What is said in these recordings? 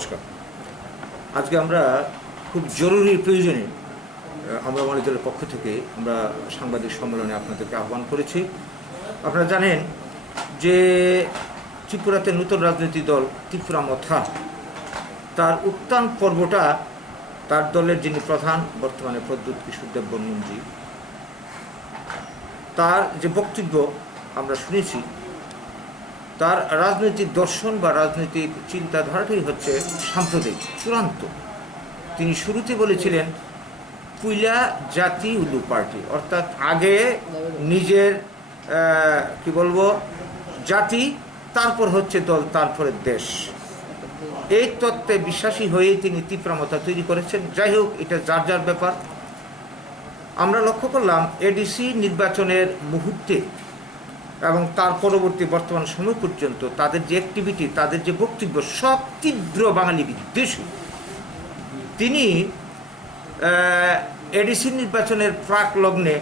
নমস্কার। আজকে আমরা খুব জরুরি প্রয়োজনে আমরা বাঙালি দলের পক্ষ থেকে আমরা সাংবাদিক সম্মেলনে আপনাদেরকে আহ্বান করেছি। আপনারা জানেন যে ত্রিপুরাতে নতুন রাজনৈতিক দল ত্রিপুরা মথা, তার উত্থান পর্বটা তার দলের যিনি প্রধান বর্তমানে প্রদ্যুৎ কিশোর দেববর্মনজি, তার যে বক্তব্য আমরা শুনেছি, তার রাজনৈতিক দর্শন বা রাজনৈতিক চিন্তাধারাটাই হচ্ছে সাম্প্রদায়িক চূড়ান্ত। তিনি শুরুতে বলেছিলেন পুইলা জাতি উলু পার্টি, অর্থাৎ আগে নিজের কি বলবো জাতি, তারপর হচ্ছে দল, তারপরে দেশ। এই তত্ত্বে বিশ্বাসী হয়ে তিনি তীব্রমতা তৈরি করেছেন। যাই হোক, এটা যার যার ব্যাপার। আমরা লক্ষ্য করলাম এডিসি নির্বাচনের মুহূর্তে এবং তার পরবর্তী বর্তমান সময় পর্যন্ত তাদের যে অ্যাক্টিভিটি, তাদের যে বক্তব্য, সব তীব্র বাঙালি বিদ্বেষী। তিনি এডিসি নির্বাচনের প্রাক লগ্নে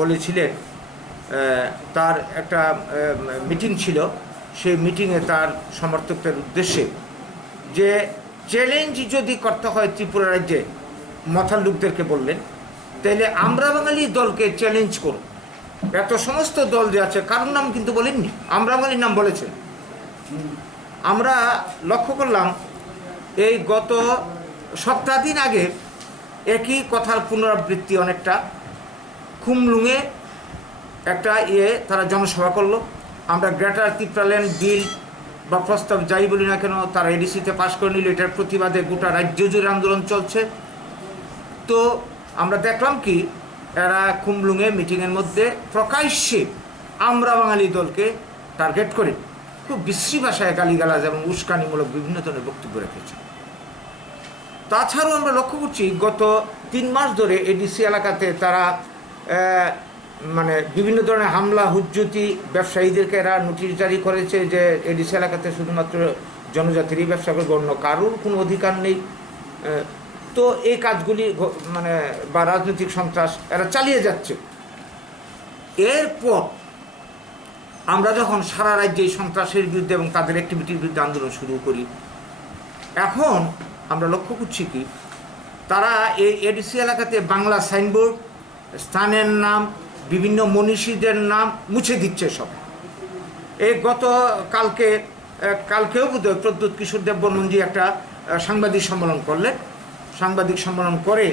বলেছিলেন, তার একটা মিটিং ছিল, সেই মিটিংয়ে তার সমর্থকদের উদ্দেশ্যে যে চ্যালেঞ্জ যদি করতে হয় ত্রিপুরা রাজ্যে, মথার লোকদেরকে বললেন, তাহলে আমরা বাঙালি দলকে চ্যালেঞ্জ করব। এত সমস্ত দল যে আছে, কারোর নাম কিন্তু বলেননি, আমরা বাঙালির নাম বলেছেন। আমরা লক্ষ্য করলাম এই গত সপ্তাহ দিন আগে একই কথার পুনরাবৃত্তি অনেকটা। খুমলুঙে একটা তারা জনসভা করলো। আমরা গ্রেটার ত্রিপুরাল্যান্ড বিল বা প্রস্তাব যাই বলি না কেন, তারা এডিসিতে পাশ করে নিল। এটার প্রতিবাদে গোটা রাজ্য জুড়ে আন্দোলন চলছে। তো আমরা দেখলাম কি, এরা খুমলুঙে মিটিংয়ের মধ্যে প্রকাশ্যে আমরা বাঙালি দলকে টার্গেট করে খুব বিশ্রী ভাষায় গালিগালাজ এবং উস্কানিমূলক বিভিন্ন ধরনের বক্তব্য রেখেছে। তাছাড়াও আমরা লক্ষ্য করছি গত 3 মাস ধরে এডিসি এলাকাতে তারা মানে বিভিন্ন ধরনের হামলা হুজ্জুতি, ব্যবসায়ীদেরকে এরা নোটিশ জারি করেছে যে এডিসি এলাকাতে শুধুমাত্র জনজাতিরই ব্যবসা করবে, অন্য কারোর কোনো অধিকার নেই। তো এই কাজগুলি মানে বা রাজনৈতিক সন্ত্রাস এরা চালিয়ে যাচ্ছে। এরপর আমরা যখন সারা রাজ্যে এই সন্ত্রাসের বিরুদ্ধে এবং তাদের অ্যাক্টিভিটির বিরুদ্ধে আন্দোলন শুরু করি, এখন আমরা লক্ষ্য করছি কি, তারা এই এডিসি এলাকাতে বাংলা সাইনবোর্ড, স্থানের নাম, বিভিন্ন মনীষীদের নাম মুছে দিচ্ছে সব। এই গত কালকেও বোধহয় প্রদ্যুৎ কিশোর দেববর্মনজি একটা সাংবাদিক সম্মেলন করলেন। সাংবাদিক সম্মেলন করে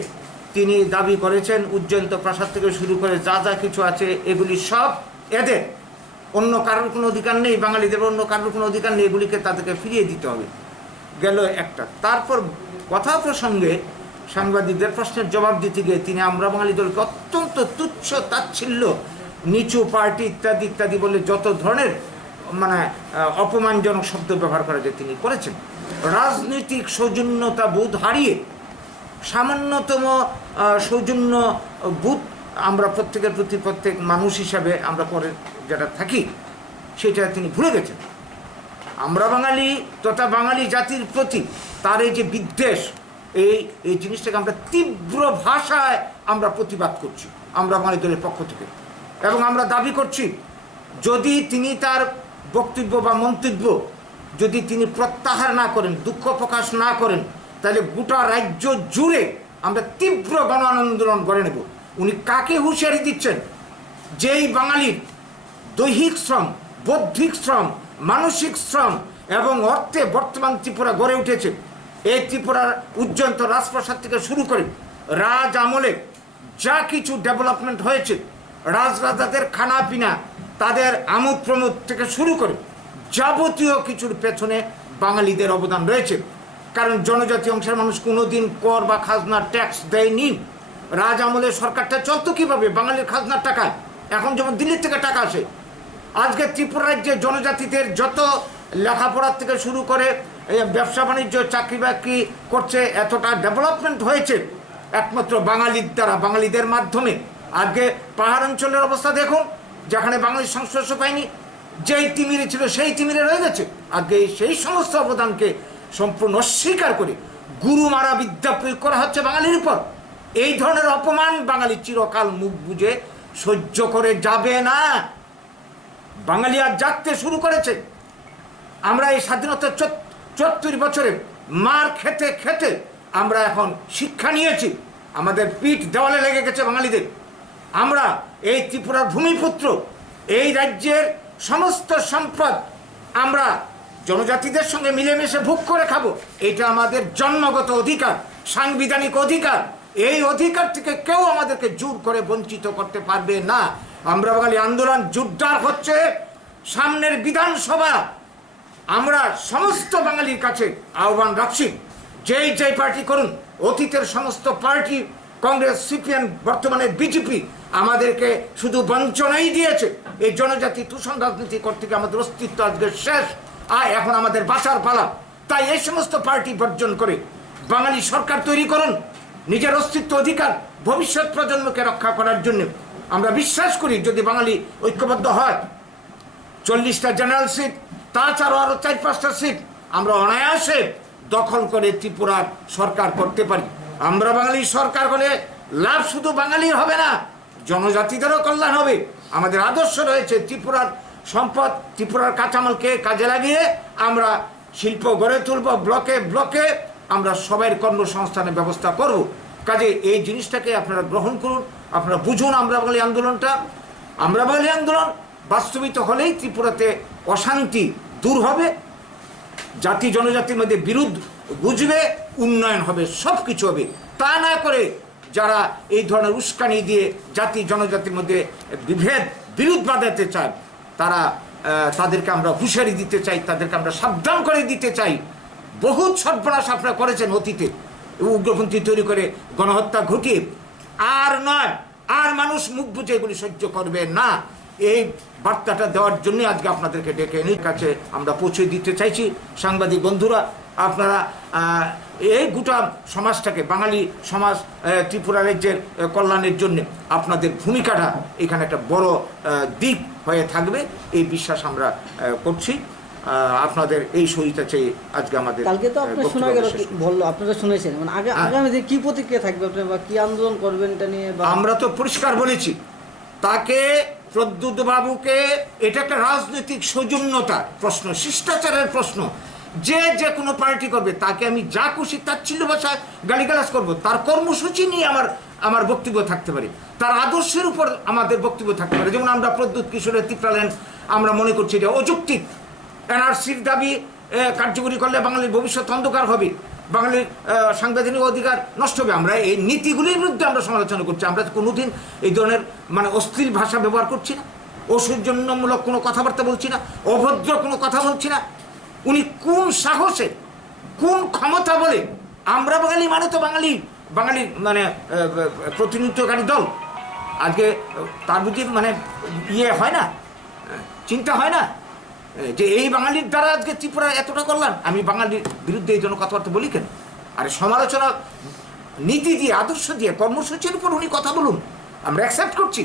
তিনি দাবি করেছেন উজ্জয়ন্ত প্রাসাদ থেকে শুরু করে যা যা কিছু আছে এগুলি সব এদের, অন্য কারোর কোনো অধিকার নেই, বাঙালিদের অন্য কারোর কোনো অধিকার নেই, এগুলিকে তাদেরকে ফিরিয়ে দিতে হবে। গেল একটা। তারপর কথা প্রসঙ্গে সাংবাদিকদের প্রশ্নের জবাব দিতে গিয়ে তিনি আমরা বাঙালি দলকে অত্যন্ত তুচ্ছ, তাচ্ছিল্য, নিচু পার্টি ইত্যাদি ইত্যাদি বলে যত ধরনের মানে অপমানজনক শব্দ ব্যবহার করা যায় তিনি করেছেন। রাজনৈতিক সৌজন্যতা বোধ হারিয়ে সামান্যতম সৌজন্য বোধ আমরা প্রত্যেকের প্রতি, প্রত্যেক মানুষ হিসাবে আমরা পরে যেটা থাকি, সেটা তিনি ভুলে গেছেন। আমরা বাঙালি তথা বাঙালি জাতির প্রতি তার এই যে বিদ্বেষ, এই জিনিসটাকে আমরা তীব্র ভাষায় আমরা প্রতিবাদ করছি আমরা বাঙালি দলের পক্ষ থেকে। এবং আমরা দাবি করছি, যদি তিনি তার বক্তব্য বা মন্তব্য যদি তিনি প্রত্যাহার না করেন, দুঃখ প্রকাশ না করেন, তাহলে গোটা রাজ্য জুড়ে আমরা তীব্র গণ আন্দোলন গড়ে নেব। উনি কাকে হুঁশিয়ারি দিচ্ছেন? যেই বাঙালির দৈহিক শ্রম, বৌদ্ধিক শ্রম, মানসিক শ্রম এবং অর্থে বর্তমান ত্রিপুরা গড়ে উঠেছে। এই ত্রিপুরার উজ্জয়ন্ত রাজপ্রাসাদ থেকে শুরু করে রাজ আমলে যা কিছু ডেভেলপমেন্ট হয়েছে, রাজরাজাদের খানা পিনা, তাদের আমোদ প্রমোদ থেকে শুরু করে যাবতীয় কিছুর পেছনে বাঙালিদের অবদান রয়েছে। কারণ জনজাতি অংশের মানুষ কোনোদিন কর বা খাজনা ট্যাক্স দেয়নি। রাজ আমলে সরকারটা চলতো কীভাবে? বাঙালির খাজনার টাকায়। এখন যেমন দিল্লির থেকে টাকা আসে। আজকে ত্রিপুরা রাজ্যে জনজাতিদের যত লেখাপড়ার থেকে শুরু করে ব্যবসা বাণিজ্য, চাকরি বাকরি করছে, এতটা ডেভেলপমেন্ট হয়েছে একমাত্র বাঙালির দ্বারা, বাঙালিদের মাধ্যমে। আজকে পাহাড় অঞ্চলের অবস্থা দেখুন, যেখানে বাঙালির সংস্পর্শ পায়নি, যেই তিমিরে ছিল সেই তিমিরে রয়ে গেছে। আজকে সেই সমস্ত অবদানকে সম্পূর্ণ অস্বীকার করে গুরু মারা বিদ্যা প্রয়োগ করা হচ্ছে বাঙালির উপর। এই ধরনের অপমান বাঙালি চিরকাল মুখ বুজে সহ্য করে যাবে না। বাঙালি আজ জাগতে শুরু করেছে। আমরা এই স্বাধীনতার 74 বছরে মার খেতে খেতে আমরা এখন শিক্ষা নিয়েছি, আমাদের পিঠ দেওয়ালে লেগে গেছে বাঙালিদের। আমরা এই ত্রিপুরার ভূমিপুত্র, এই রাজ্যের সমস্ত সম্পদ আমরা জনজাতিদের সঙ্গে মিলেমিশে ভোগ করে খাবো, এটা আমাদের জন্মগত অধিকার, সাংবিধানিক অধিকার। এই অধিকার থেকে কেউ আমাদেরকে জোর করে বঞ্চিত করতে পারবে না। আমরা বাঙালি আন্দোলন জোরদার হচ্ছে। সামনের বিধানসভা আমরা সমস্ত বাঙালির কাছে আহ্বান রাখছি, যেই পার্টি করুন, অতীতের সমস্ত পার্টি, কংগ্রেস, সিপিএম, বর্তমানে বিজেপি আমাদেরকে শুধু বঞ্চনাই দিয়েছে। এই জনজাতি তুষণ রাজনীতি করতে গিয়ে আমাদের অস্তিত্ব আজকে শেষ, আর এখন আমাদের বাঁচার পালা। তাই এই সমস্ত পার্টি বর্জন করে বাঙালি সরকার তৈরি করুন, নিজের অস্তিত্ব, অধিকার, ভবিষ্যৎ প্রজন্মকে রক্ষা করার জন্য। আমরা বিশ্বাস করি যদি বাঙালি ঐক্যবদ্ধ হয়, 40টা জেনারেল সিট, তাছাড়াও আরো 4-5টা সিট আমরা অনায়াসে দখল করে ত্রিপুরার সরকার করতে পারি। আমরা বাঙালি সরকার হলে লাভ শুধু বাঙালির হবে না, জনজাতিদেরও কল্যাণ হবে। আমাদের আদর্শ রয়েছে ত্রিপুরার সম্পদ, ত্রিপুরার কাঁচামালকে কাজে লাগিয়ে আমরা শিল্প গড়ে তুলব, ব্লকে ব্লকে আমরা সবাই কর্মসংস্থানের ব্যবস্থা করব। কাজে এই জিনিসটাকে আপনারা গ্রহণ করুন, আপনারা বুঝুন আমরা বাঙালি আন্দোলনটা। আমরা বাঙালি আন্দোলন বাস্তবিত হলেই ত্রিপুরাতে অশান্তি দূর হবে, জাতি জনজাতির মধ্যে বিরোধ বুঝবে, উন্নয়ন হবে, সব কিছু হবে। তা না করে যারা এই ধরনের উস্কানি দিয়ে জাতি জনজাতির মধ্যে বিরোধ বাঁধাতে চায়, তাদেরকে আমরা হুঁশিয়ারি দিতে চাই, তাদেরকে আমরা সাবধান করে দিতে চাই। বহুত সর্বনাশ আপনারা করেছেন অতীতে, উগ্রপন্থী তৈরি করে গণহত্যা ঘটিয়ে। আর নয়, আর মানুষ মুখ বুঝে এগুলি সহ্য করবে না। এই বার্তাটা দেওয়ার জন্য আজকে আপনাদেরকে ডেকে এনে কাছে আমরা পৌঁছে দিতে চাইছি। সাংবাদিক বন্ধুরা, আপনারা এই গোটা সমাজটাকে, বাঙালি সমাজ, ত্রিপুরা রাজ্যের কল্যাণের জন্য আপনাদের ভূমিকাটা এখানে একটা বড় দিক হয়ে থাকবে, এই বিশ্বাস আমরা করছি। আপনাদের এই সহিতা চেয়ে আজকে আমাদের কালকে তো আপনার শোনা গেল, বললো আপনারা শুনেছেন, মানে আগামী দিনে কি প্রতিক্রিয়া থাকবে আপনার, বা কি আন্দোলন করবেন এটা নিয়ে? আমরা তো পরিষ্কার বলেছি, তাকে প্রদ্যুৎ বাবুকে, এটা একটা রাজনৈতিক সৌজন্যতার প্রশ্ন, শিষ্টাচারের প্রশ্ন। যে কোনো পার্টি করবে তাকে আমি যা খুশি তাচ্ছিল্য ভাষায় গালিগালাজ করবো, তার কর্মসূচি নিয়ে আমার বক্তব্য থাকতে পারে, তার আদর্শের উপর আমাদের বক্তব্য থাকতে পারে। যেমন আমরা প্রদ্যুৎ কিশোরের ত্রিপ্রাল্যান্ড আমরা মনে করছি এটা অযৌক্তিক। এনআরসির দাবি কার্যকরী করলে বাঙালির ভবিষ্যৎ অন্ধকার হবে, বাঙালির সাংবিধানিক অধিকার নষ্ট হবে। আমরা এই নীতিগুলির বিরুদ্ধে আমরা সমালোচনা করছি। আমরা কোনোদিন এই ধরনের অশ্লীল ভাষা ব্যবহার করছি না, অসৌজন্যমূলক কোনো কথাবার্তা বলছি না, অভদ্র কোনো কথা বলছি না। উনি কোন সাহসে, কোন ক্ষমতা বলে, আমরা বাঙালি মানে তো বাঙালির প্রতিনিধিত্বকারী দল, আজকে তার বুঝি ইয়ে হয় না, চিন্তা হয় না যে এই বাঙালির দ্বারা আজকে ত্রিপুরা এতটা করলাম। আমি বাঙালির বিরুদ্ধে এই জন্য কথাবার্তা বলি কেন? আরে সমালোচনা নীতি দিয়ে, আদর্শ দিয়ে, কর্মসূচির উপর উনি কথা বলুন, আমরা অ্যাকসেপ্ট করছি।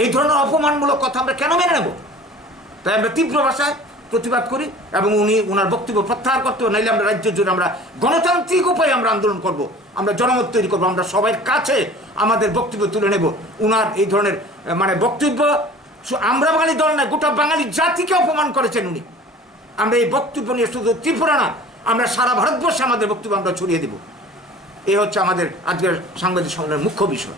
এই ধরনের অপমানমূলক কথা আমরা কেন মেনে নেব? তাই আমরা তীব্র ভাষায় প্রতিবাদ করি এবং ওনার বক্তব্য প্রত্যাহার করতে হবে, নাইলে আমরা রাজ্য জুড়ে আমরা গণতান্ত্রিক উপায়ে আমরা আন্দোলন করব, আমরা জনমত তৈরি করবো, আমরা সবার কাছে আমাদের বক্তব্য তুলে নেব। ওনার এই ধরনের বক্তব্য আমরা বাঙালি দল না, গোটা বাঙালি জাতিকে অপমান করেছেন উনি। আমরা এই বক্তব্য নিয়ে শুধু ত্রিপুরা না, আমরা সারা ভারতবর্ষে আমাদের বক্তব্য আমরা ছড়িয়ে দেব। এই হচ্ছে আমাদের আজকের সাংবাদিক সম্মেলনের মুখ্য বিষয়।